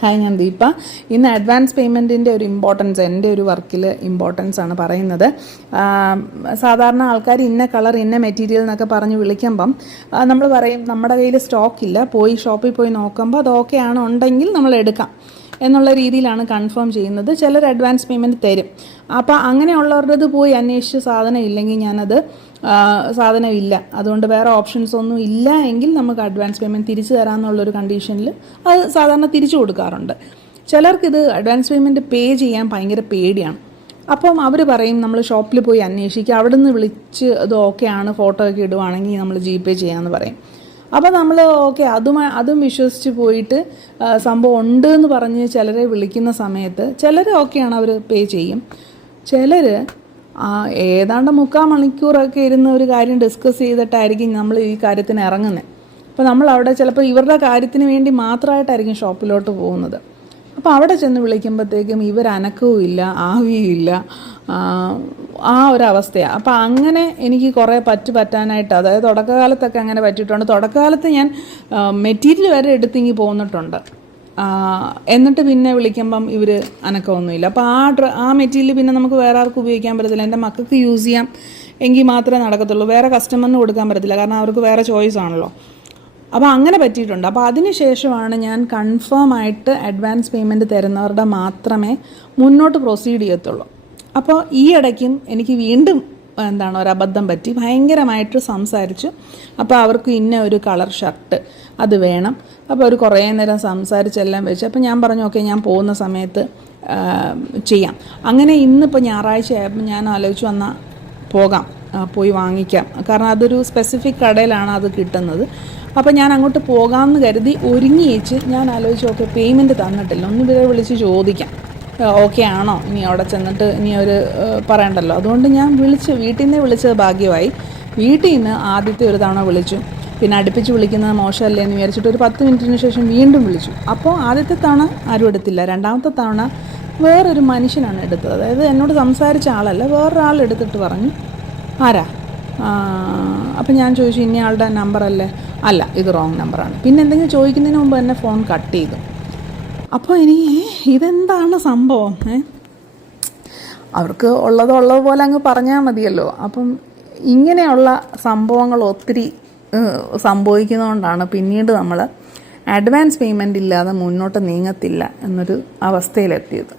Hi ഞാൻ ദീപ. ഇന്ന് advance പേയ്മെന്റിന്റെ ഒരു ഇമ്പോർട്ടൻസ് എന്റെ ഒരു വർക്കിൽ ഇമ്പോർട്ടൻസ് ആണ് പറയുന്നത്. സാധാരണ ആൾക്കാർ ഇന്ന കളർ ഇന്ന മെറ്റീരിയൽ എന്നൊക്കെ പറഞ്ഞ് വിളിക്കുമ്പം നമ്മൾ പറയും നമ്മുടെ കയ്യിൽ സ്റ്റോക്ക് ഇല്ല പോയി ഷോപ്പിൽ പോയി നോക്കുമ്പോൾ അത് ഓക്കെ ആണ് ഉണ്ടെങ്കിൽ നമ്മൾ എടുക്കാം. എന്നുള്ള രീതിയിലാണ് കൺഫേം ചെയ്യുന്നത്. ചിലർ അഡ്വാൻസ് പേയ്മെന്റ് തരും. അപ്പോൾ അങ്ങനെയുള്ളവരുടേത് പോയി അന്വേഷിച്ച് സാധനം ഇല്ലെങ്കിൽ ഞാനത് ആ, സാധനം അതുകൊണ്ട് വേറെ ഓപ്ഷൻസ് ഒന്നും ഇല്ല എങ്കിൽ നമുക്ക് അഡ്വാൻസ് പേയ്മെന്റ് തിരിച്ചു തരാമെന്നുള്ളൊരു കണ്ടീഷനിൽ അത് സാധാരണ തിരിച്ചു കൊടുക്കാറുണ്ട്. ചിലർക്കിത് അഡ്വാൻസ് പേയ്മെന്റ് പേ ചെയ്യാൻ ഭയങ്കര പേടിയാണ്. അപ്പം അവർ പറയും നമ്മൾ ഷോപ്പിൽ പോയി അന്വേഷിക്കുക അവിടെ നിന്ന് വിളിച്ച് അത് ആണ്. ഫോട്ടോ ഒക്കെ ഇടുവാണെങ്കിൽ നമ്മൾ ജി പേ ചെയ്യാമെന്ന് പറയും. അപ്പോൾ നമ്മൾ ഓക്കെ അതും അതും വിശ്വസിച്ച് പോയിട്ട് സംഭവം ഉണ്ട് എന്ന് പറഞ്ഞ് ചിലരെ വിളിക്കുന്ന സമയത്ത് ചിലർ ഓക്കെയാണ് അവർ പേ ചെയ്യും. ചിലർ ഏതാണ്ട് മുക്കാൽ മണിക്കൂറൊക്കെ ഇരുന്ന് ഒരു കാര്യം ഡിസ്കസ് ചെയ്തിട്ടായിരിക്കും നമ്മൾ ഈ കാര്യത്തിന് ഇറങ്ങുന്നത് അപ്പോൾ നമ്മൾ അവിടെ ചിലപ്പോൾ ഇവരുടെ കാര്യത്തിന് വേണ്ടി മാത്രമായിട്ടായിരിക്കും ഷോപ്പിലോട്ട് പോകുന്നത്. അപ്പോൾ അവിടെ ചെന്ന് വിളിക്കുമ്പോഴത്തേക്കും ഇവർ അനക്കവും ഇല്ല ആവിയും ആ, ആ ഒരു അവസ്ഥയാണ് അപ്പോൾ അങ്ങനെ എനിക്ക് കുറേ പറ്റു പറ്റാനായിട്ട് അതായത് തുടക്കകാലത്തൊക്കെ അങ്ങനെ പറ്റിയിട്ടുണ്ട്. തുടക്കകാലത്ത് ഞാൻ മെറ്റീരിയൽ വരെ എടുത്തിങ്ങി പോന്നിട്ടുണ്ട്. ആ, എന്നിട്ട് പിന്നെ വിളിക്കുമ്പം ഇവർ അനക്കമൊന്നുമില്ല. അപ്പോൾ ആ ഡ്ര ആ മെറ്റീരിയൽ പിന്നെ നമുക്ക് വേറെ ആർക്കും ഉപയോഗിക്കാൻ പറ്റത്തില്ല. എന്റെ മക്കൾക്ക് യൂസ് ചെയ്യാം എങ്കിൽ മാത്രമേ നടക്കത്തുള്ളൂ. വേറെ കസ്റ്റമറിന് കൊടുക്കാൻ പറ്റത്തില്ല. കാരണം അവർക്ക് വേറെ ചോയ്സ് ആണല്ലോ. അപ്പോൾ അങ്ങനെ പറ്റിയിട്ടുണ്ട്. അപ്പോൾ അതിന് ശേഷമാണ് ഞാൻ കൺഫേം ആയിട്ട് അഡ്വാൻസ് പേയ്മെന്റ് തരുന്നവരുടെ മാത്രമേ മുന്നോട്ട് പ്രൊസീഡ് ചെയ്യത്തുള്ളൂ. അപ്പോൾ ഈ ഇടയ്ക്കും എനിക്ക് വീണ്ടും എന്താണ് ഒരു അബദ്ധം പറ്റി ഭയങ്കരമായിട്ട് സംസാരിച്ചു. അപ്പോൾ അവർക്ക് ഇന്ന ഒരു കളർ ഷർട്ട് അത് വേണം. അപ്പോൾ അവർ കുറേ നേരം സംസാരിച്ചെല്ലാം വെച്ച്. അപ്പോൾ ഞാൻ പറഞ്ഞു ഓക്കെ ഞാൻ പോകുന്ന സമയത്ത് ചെയ്യാം. അങ്ങനെ ഇന്നിപ്പോൾ ഞായറാഴ്ച ആയപ്പോൾ ഞാൻ ആലോചിച്ച് വന്നാൽ പോകാം പോയി വാങ്ങിക്കാം. കാരണം അതൊരു സ്പെസിഫിക് കടയിലാണ് അത് കിട്ടുന്നത്. അപ്പോൾ ഞാൻ അങ്ങോട്ട് പോകാമെന്ന് കരുതി ഒരുങ്ങിയേച്ച് ഞാൻ ആലോചിച്ചു ഓക്കെ പേയ്മെന്റ് തന്നിട്ടില്ല. ഒന്ന് വിളിച്ച് ചോദിക്കാം. ഓക്കെ ആണോ? ഇനി അവിടെ ചെന്നിട്ട് ഇനി ഒരു പറയണ്ടല്ലോ. അതുകൊണ്ട് ഞാൻ വിളിച്ച് വീട്ടിൽ നിന്നേ വിളിച്ചത് ഭാഗ്യമായി. വീട്ടിൽ നിന്ന് ആദ്യത്തെ ഒരു തവണ വിളിച്ചു. പിന്നെ അടുപ്പിച്ച് വിളിക്കുന്നത് മോശമല്ലേ എന്ന് വിചാരിച്ചിട്ട് ഒരു പത്ത് മിനിറ്റിന് ശേഷം വീണ്ടും വിളിച്ചു. അപ്പോൾ ആദ്യത്തെ തവണ ആരും എടുത്തില്ല. രണ്ടാമത്തെ തവണ വേറൊരു മനുഷ്യനാണ് എടുത്തത്. അതായത് എന്നോട് സംസാരിച്ച ആളല്ല വേറൊരാൾ എടുത്തിട്ട് പറഞ്ഞു ആരാ? അപ്പം ഞാൻ ചോദിച്ചു ഇനി ആളുടെ നമ്പറല്ലേ അല്ല? ഇത് റോങ് നമ്പറാണ് പിന്നെ എന്തെങ്കിലും ചോദിക്കുന്നതിന് മുമ്പ് തന്നെ ഫോൺ കട്ട് ചെയ്തു. അപ്പോൾ ഇനി ഇതെന്താണ് സംഭവം? അവർക്ക് ഉള്ളത് ഉള്ളത് പോലെ അങ്ങ് പറഞ്ഞാൽ മതിയല്ലോ. അപ്പം ഇങ്ങനെയുള്ള സംഭവങ്ങൾ ഒത്തിരി സംഭവിക്കുന്നതുകൊണ്ടാണ് പിന്നീട് നമ്മൾ അഡ്വാൻസ് പേയ്മെന്റ് ഇല്ലാതെ മുന്നോട്ട് നീങ്ങത്തില്ല എന്നൊരു അവസ്ഥയിലെത്തിയത്.